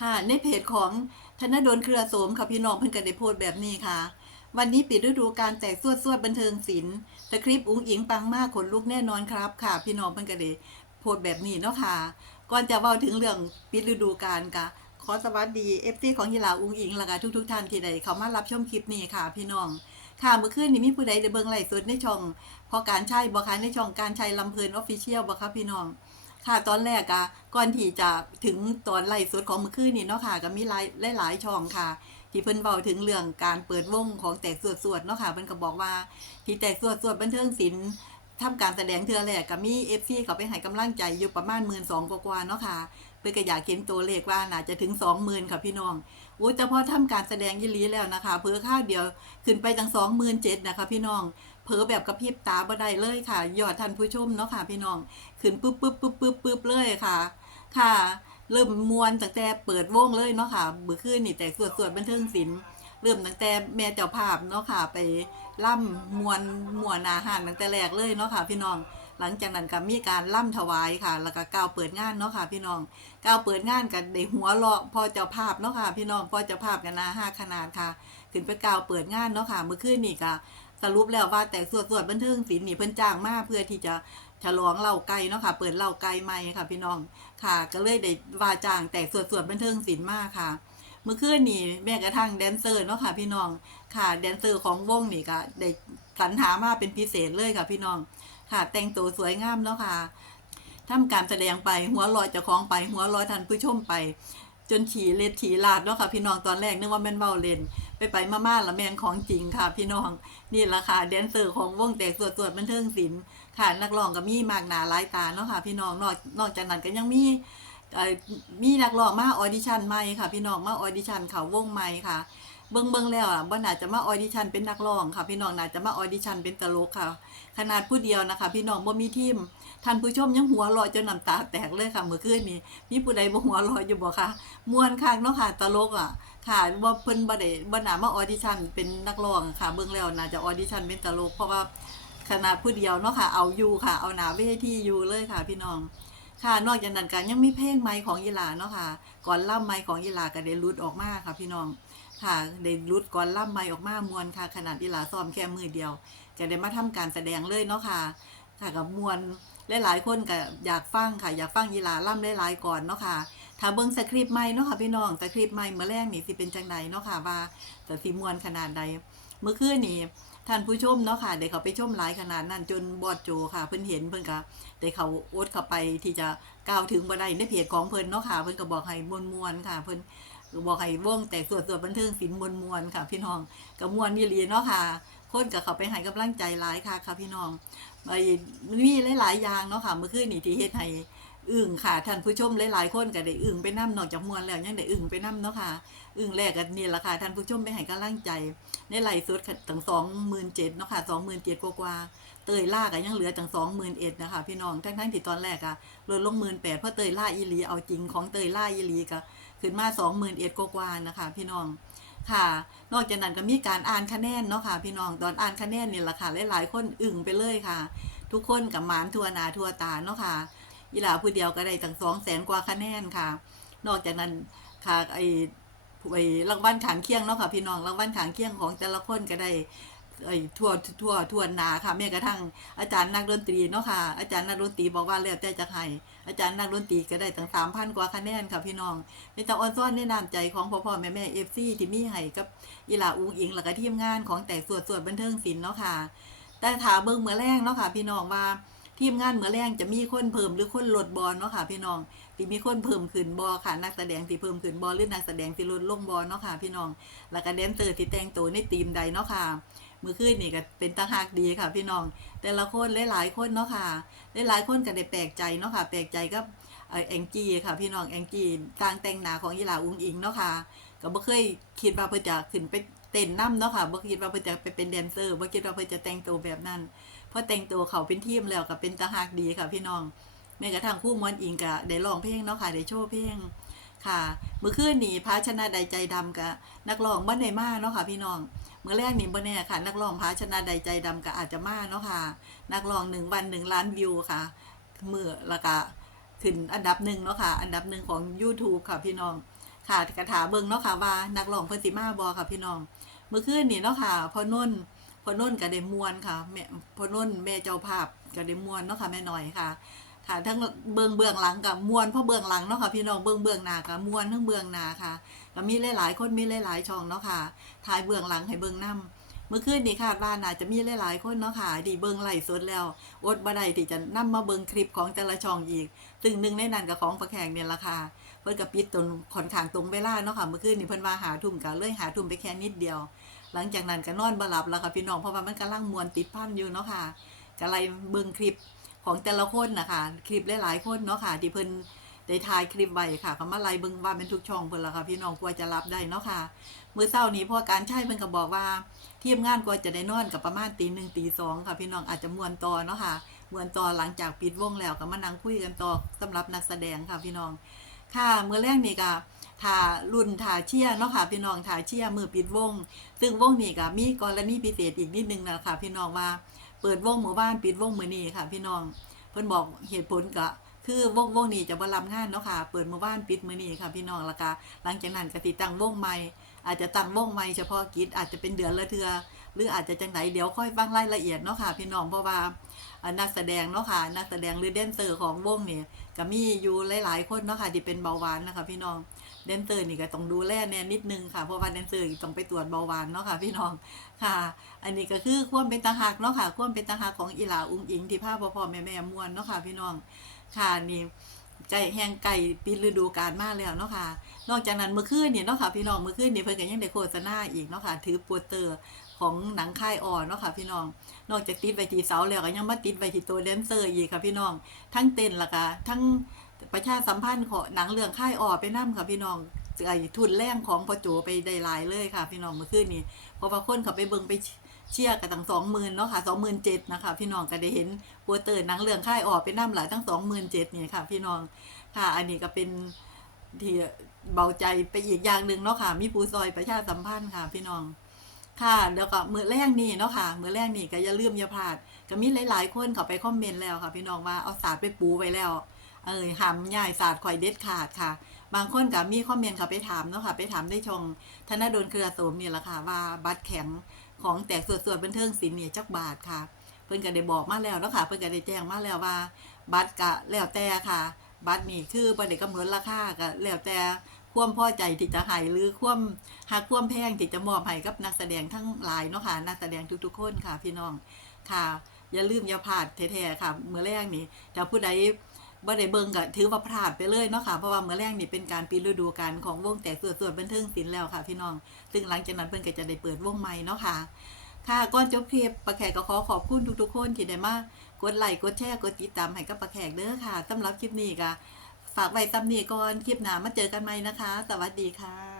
ค่ะ ในเพจของธนดลเครือโสมค่ะพี่น้องเพิ่นก็ได้โพสต์แบบนี้ค่ะ วันนี้ปิดฤดูการแตกสวดสวดบันเทิงศิลป์สคริปต์อุ้งอิงปังมากขนลุกแน่นอนครับ ค่ะ พี่น้องเพิ่นก็ได้โพสต์แบบนี้เนาะค่ะ ก่อนจะเว้าถึงเรื่องปิดฤดูกาลค่ะขอสวัสดี FC ของยีหลาอุ้งอิงและก็ทุกๆท่านที่ได้เข้ามารับชมคลิปนี้ค่ะ พี่น้องค่ะเมื่อคืนนี้มีผู้ใดได้เบิ่งไลฟ์สดในช่องพอการใช้บ่คะในช่องการใช้ลำเพลินออฟฟิเชียลบ่คะพี่น้อง ค่ะตอนแรกอะก่อนที่จะถึงตอนไล่สุดของเมื่อคืนนี่เนาะค่ะ ก็มีหลายหลายช่องค่ะ ที่เพิ่นเว้าถึงเรื่องการเปิดวงของแตกสวดสวดเนาะค่ะเพิ่นก็บอกว่า ที่แตกสวดสวดบันเทิงศิลป์ทำการแสดงเทือแรกก็มี FC เขาไปให้กำลังใจอยู่ประมาณ12,000กว่าๆเนาะค่ะเพิ่นก็อยากเห็นตัวเลขว่าน่าจะถึง20,000ค่ะพี่น้องโอ้แต่พอทำการแสดงยี่ลีแล้วนะคะ เพิ่ข้าวเดียวขึ้นไปตั้ง27,000นเจ็ดนะคะ พี่น้อง ผลอแบบกระพริบตาบ่ได้เลยค่ะ ยอดท่านผู้ชมเนาะค่ะ พี่น้อง ขึ้นปึ๊บปึ๊บปึ๊บปึ๊บปึ๊บเลยค่ะ ค่ะ เริ่มมวนตั้งแต่เปิดวงเลยเนาะค่ะเบื่อคืนนี่แต่สวดสวดบันเทิงศิลป์เริ่มตั้งแต่แม่เจ้าภาพเนาะค่ะ ไปล่ำมวนมวนอาหารตั้งแต่แรกเลยเนาะค่ะ พี่น้อง หลังจากนั้นก็มีการล่ำถวายค่ะ แล้วก็กล่าวเปิดงานเนาะค่ะ พี่น้องกล่าวเปิดงานกันได้หัวเราะพอเจ้าภาพเนาะค่ะ พี่น้องพอเจ้าภาพกันนาห้าขนาดค่ะขึ้นไปกล่าวเปิดงานเนาะค่ะ เมื่อคืนนี่ก็ สรุปแล้วว่าแต่สวดสวดบันเทิงศิลป์นี่เพิ่นจ้างมาเพื่อที่จะฉลองเหล่าไก่เนาะค่ะ เปิดเหล่าไก่ใหม่ค่ะ พี่น้องค่ะ ก็เลยได้ว่าจ้างแต่สวดสวดบันเทิงศิลป์มาค่ะ เมื่อคืนนี่แม้กระทั่งแดนเซอร์เนาะค่ะพี่น้องค่ะแดนเซอร์ของวงนี่ก็ได้สรรหามาเป็นพิเศษเลยค่ะ พี่น้องค่ะ แต่งตัวสวยงามเนาะค่ะทำการแสดงไปหัวลอยเจ้าของไปหัวลอยท่านผู้ชมไป จนฉี่เล็ดฉี่ลาดเนาะค่ะ พี่น้องตอนแรกนึกว่าแม่นเว้าเล่น ไปไปมาม่าละแมนของจริงค่ะ พี่น้องนี่แหละค่ะแดนเซอร์ของวงแตกสวดสวดบันเทิงศิลป์ค่ะนักร้องก็มีมากหนาหลายตาเนาะค่ะ พี่น้องนอกนอกจากนั้นก็ยังมีเอ่อมีนักร้องมาออดิชั่นใหม่ค่ะ พี่น้องมาออดิชั่นเขาวงใหม่ค่ะ เบิ่งเบิ่งแล้วอะบ่น่าจะมาออดิชั่นเป็นนักร้องค่ะ พี่น้องน่าจะมาออดิชั่นเป็นตลกค่ะ ขนาดผู้เดียวนะคะ พี่น้องบ่มีทีมท่านผู้ชมยังหัวเรอจนน้ำตาแตกเลยค่ะเมื่อคืนนี้มีผู้ใดบ่หัวเรออยู่บ่คะมวนคักเนาะค่ะตลกอะค่ะว่าเพิ่นบ่ได้บ่น่ามาออดิชั่นเป็นนักร้องค่ะ เบิ่งแล้วน่าจะออดิชั่นเป็นตลกเพราะว่าขนาดผู้เดียวเนาะค่ะ เอาอยู่ค่ะ เอาหนาเวทีอยู่เลยค่ะ พี่น้อง ค่ะ นอกจากนั้นก็ยังมีเพลงใหม่ของยีลาเนาะค่ะ ก่อนล่ำใหม่ของยีลาก็ได้หลุดออกมาค่ะ พี่น้อง ค่ะได้หลุดก่อนล่ำใหม่ออกมามวนค่ะ ขนาดยีหลาซ้อมแค่มือเดียวก็ได้มาทำการแสดงเลยเนาะค่ะ ค่ะกับมวนหลายๆคนก็อยากฟังค่ะ อยากฟังยีหลาล่ำหลายๆก่อนเนาะค่ะถ้าเบิ่งสคริปต์ใหม่เนาะค่ะพี่น้องสคริปต์ใหม่เมื่อแรกนี่สิเป็นจังใดเนาะค่ะว่าจะสิมวนขนาดใดเมื่อคืนนี่ท่านผู้ชมเนาะค่ะได้เขาไปชมหลายขนาดนั้นจนบอดโจค่ะ เพิ่นเห็นเพิ่นก็ได้เขาโอดเข้าไปที่จะก้าวถึงบ่ได้ในเพจของเพิ่นเนาะค่ะ เพิ่นก็บอกให้มวนๆค่ะ เพิ่น บอกให้วงแต่สวดสวดบันเทิงศิลป์มวนค่ะ พี่น้องก็ม่วนนี่ลีเนาะค่ะคนก็เขาไปให้กำลังใจหลายค่ะค่ะพี่น้องไอ้มีหลายๆอย่างเนาะค่ะเมื่อคืนนี่ที่เฮ็ดให้อึ่งค่ะท่านผู้ชมหลายๆคนก็ได้อึ่งไปนํนอกจากมวลแล้วยังได้อึ่งไปนํเนาะค่ะอึ่งแรกกันนี่แหละค่ะท่านผู้ชมไปให้กำลังใจในไลฟ์สดตั้งสองหมื่นเจ็ดเนาะค่ะสองหมื่นเจ็ดกว่าเตยล่าก็ยังเหลือตั้งสองหมื่นเอ็ดนะคะพี่น้องทั้งๆที่ตอนแรกอะลดลงหมื่นแปดเพราะเตยล่าอีหลีเอาจริงของเตยล่าอีหลีก็ ขึ้นมาสองหมื่นเอ็ดกว่านะคะ พี่น้องค่ะ นอกจากนั้นก็มีการอ่านคะแนนเนาะค่ะ พี่น้องตอนอ่านคะแนนนี่แหละค่ะหลายๆคนอึ่งไปเลยค่ะ ทุกคนกับหมานทัวนาทัวตาเนาะค่ะยีหลาผู้เดียวก็ได้ตั้งสองแสนกว่าคะแนนค่ะ นอกจากนั้นค่ะไอ้ไอ้รางวัลขางเคียงเนาะค่ะพี่น้องรางวัลขางเคียงของแต่ละคนก็ได้ ไอ้ทั่วทั่วทั่วนาค่ะแม้กระทั่งอาจารย์นักดนตรีเนาะค่ะ อาจารย์นักดนตรีบอกว่าแล้วแต่จะให้อาจารย์นักดนตรีก็ได้ตั้งสามพันกว่าคะแนนค่ะพี่น้องเป็นตาออนซ้อนในะน้ำใจของพ่อพ่อแม่แม่เอฟซีที่มีให้กับยีหลาอูอิงแล้วก็ทีมงานของแตกสวดสวดบันเทิงศิลป์เนาะค่ะ แต่ถาเบิ่งเมื่อแรงเนาะค่ะ พี่น้องว่าทีมงานเมื่อแรงจะมีคนเพิ่มหรือคนลดบอลเนาะค่ะพี่น้องที่มีคนเพิ่มขึ้นบอค่ะ นักแสดงที่เพิ่มขึ้นบอหรือนักแสดงที่ลดลงบอเนาะค่ะพี่น้อง แล้วก็แดนเซอร์ที่แต่งตัวในทีมใดเนาะค่ะ มือคืนนี่ก็เป็นตาหักดีค่ะ พี่น้อง แต่ละคนหลายๆคนเนาะค่ะหลายๆคนก็ได้แปลกใจเนาะค่ะ แปลกใจกับเออแองจี้ค่ะ พี่น้องแองจี้การแต่งหน้าของยีหลาอุ้งอิงเนาะค่ะก็บ่เคยคิดว่าเพิ่นจะขึ้นไปเต้นนํเนาะค่ะบ่คิดว่าเพิ่นจะไปเป็นแดนเซอร์บ่คิดว่าเพิ่นจะแต่งตัวแบบนั้นพอแต่งตัวเขาเป็นทีมแล้วก็เป็นตาหักดีค่ะ พี่น้องแม้กระทั่งคู่มวนอิงก็ได้ร้องเพลงเนาะค่ะได้โชว์เพลงค่ะ เมื่อคืนนี้พระชนะใดใจดำกับนักร้องบ่ได้มาเนาะค่ะ พี่น้อง เมื่อแรกนี่บ่แน่ค่ะ นักร้องพระชนะใดใจดำก็อาจจะมาเนาะค่ะ นักร้องหนึ่งวันหนึ่งล้านวิวค่ะเมื่อล้วก็ขึ้นอันดับหนึ่งเนาะค่ะ อันดับหนึ่งของ YouTube ค่ะพี่น้องค่ะกระถาเบิงเนาะค่ะว่านักร้องเพิ่นสิมาบ่ค่ะพี่น้อง เมื่อคืนนี่เนาะค่ะพอนุ่นพอนุ่นก็ได้มวนค่ะแม่พอนุ่นแม่เจ้าภาพก็ได้มวนเนาะค่ะแม่หน่อยค่ะ ค่ะ ทั้งเบื้องเบื้องหลังกับมวนเพราะเบื้องหลังเนาะค่ะพี่น้องเบื้องเบื้องหน้ากับมวนทั้งเบื้องหน้าค่ะก็มีหลายๆคนมีหลายๆช่องเนาะค่ะถ่ายเบื้องหลังให้เบื้องนํเมื่อคืนนี้คาดว่าน่าจะมีหลายๆคนเนาะค่ะที่เบิ่งไหลสดแล้วอดบ่ได้ที่จะนํมาเบิ่งคลิปของแต่ละช่องอีกซึ่งหนึ่งในนั้นก็ของประแขงเนี่ยละค่ะเพิ่นก็ปิดตรงค่อนขางตรงเวลาเนาะค่ะเมื่อคืนนี้เพิ่นว่าหาทุ่มก็เลยหาทุ่มไปแค่นิดเดียว หลังจากนั้นก็นอนบ่หลับแล้วค่ะพี่น้องเพราะว่ามันกำลังมวนติดพันอยู่เนาะค่ะก็ไล่เบิ่งคลิป ของแต่ละคนนะคะคลิปหลายๆคนเนาะค่ะที่เพิ่นได้ถ่ายคลิปไว้ค่ะก็มาไล่เบิ่งว่าเป็นทุกช่องเพิ่นละค่ะพี่น้องกว่าจะรับได้เนาะค่ะมื้อเช้านี้พ่อการใช้เพิ่นก็บอกว่าทีมงานกว่าจะได้นอนกับประมาณตีหนึ่งตีสองค่ะพี่น้องอาจจะมวนต่อเนาะค่ะมวนต่อหลังจากปิดวงแล้วก็มานั่งคุยกันต่อสำหรับนักแสดงค่ะพี่น้องค่ะมื้อแรกนี่ก็ถ่ารุ่นถ่าเชียเนาะค่ะพี่น้องถ่าเชียมือปิดวง ซึ่งวงนี้ก็มีกรณีพิเศษอีกนิดนึงนะคะพี่น้องว่า เปิดวงหมู่บ้านปิดวงมือนี้ค่ะ พี่น้อง เพิ่นบอกเหตุผลก็ คือวงวงนี้จะบ่รับงานเนาะค่ะ เปิดมู่บ้านปิดมือนี้ค่ะ พี่น้องล้วก็หลังจากนั้นก็สิตั้งวงใหม่อาจจะตั้งวงใหม่เฉพาะกิจอาจจะเป็นเดือนละเทื่อหรืออาจจะจังไดเดี๋ยวค่อยฟังรายละเอียดเนาะค่ะ พี่น้องเพราะว่านักแสดงเนาะค่ะนักแสดงหรือแดนเซอร์ของวงนี่ก็มีอยู่หลาย ๆ คนเนาะค่ะที่เป็นเบาหวานนะคะพี่น้องแดนเซอร์นี่ก็ต้องดูแลแน่นิดนึงค่ะเพราะว่าแดนเซอร์ต้องไปตรวจเบาหวานเนาะค่ะพี่น้องค่ะ อันนี้ก็คือความเป็นตาหักเนาะค่ะความเป็นตาหักของอีหลาอุ้งอิงที่พาพ่อพ่อแม่แม่มวนเนาะค่ะพี่น้อง ค่ะนี่ไก่แห้งไก่ปิดฤดูกาลมากแล้วเนาะค่ะ นอกจากนั้นเมื่อคืนเนี่ยเนาะค่ะพี่น้องเมื่อคืนนี่เพิ่นก็ยังได้โฆษณาอีกเนาะค่ะถือโปสเตอร์ของหนังค่ายอ่อนเนาะค่ะพี่น้อง นอกจากติดไว้ที่เสาแล้วก็ยังมาติดไว้ที่ตัวแดนเซอร์อีกค่ะพี่น้อง ทั้งเต้นและก็ทั้งประชาสัมพันธ์ของหนังเรื่องค่ายอ่อไปนํค่ะพี่น้องไอ้ทุนแรงของพ่อโจไปได้หลายเลยค่ะ พี่น้องเมื่อคืนนี้เพราะว่าคนเขาไปเบิ่งไป เชียร์กันตั้งสองหมื่นเนาะค่ะสองหมื่นเจ็ดนะคะ พี่น้องก็ได้เห็นโปสเตอร์หนังเรื่องค่ายอ่อไปนํหลายตั้งสองหมื่นเจ็ดนี่ค่ะ พี่น้องค่ะ อันนี้ก็เป็นที่เบาใจไปอีกอย่างหนึ่งเนาะค่ะ มีปูซอยประชาสัมพันธ์ค่ะ พี่น้องค่ะแล้วก็มือแรกนี่เนาะค่ะมือแรกนี่ก็อย่าลืมอย่าพลาด ก็มีหลาย ๆ คนเขาไปคอมเมนต์แล้วค่ะ พี่น้องว่าเอาศาสตร์ไปปูไว้แล้ว เออหามย่ายศาสตร์ข่อยเด็ดขาดค่ะ บางคนก็มีคอมเมนต์เขาไปถามเนาะค่ะ ไปถามได้ชงธนดลเครือโสมนี่แหละค่ะว่าบัตรแข็ง ของแตกส่วนส่วนบันเทิงศิลป์เนี่ยจักบาทค่ะ เพิ่นก็ได้บอกมาแล้วเนาะค่ะเพิ่นก็ได้แจ้งมาแล้วว่า บัตรก็แล้วแต่ค่ะ บัตรนี่คือบ่ได้กำหนดราคาก็แล้วแต่ความพอใจที่จะให้หรือความหักความแพงที่จะมอบให้กับนักแสดงทั้งหลายเนาะค่ะนักแสดงทุกๆคนค่ะพี่น้องค่ะ อย่าลืมอย่าพลาดแท้ๆค่ะเมื้อแรกนี่ถ้าผู้ใด บ่ได้เบิ่งก็ถือว่าพลาดไปเลยเนาะค่ะเพราะว่ามื้อแรกนี่เป็นการปีฤดูกาลของวงแต่ส่วนส่วนบันเทิงศิลป์แล้วค่ะพี่น้อง ซึ่งหลังจากนั้นเพิ่นก็จะได้เปิดวงใหม่เนาะค่ะ ค่ะก่อนจบคลิปปะแขกก็ขอขอบคุณทุกๆคนที่ได้มากดไลค์กดแชร์กดติดตามให้กับปะแขกเด้อค่ะสำหรับคลิปนี้ก็ฝากไว้ซ้ำนี้ก่อนคลิปหน้ามาเจอกันใหม่นะคะ สวัสดีค่ะ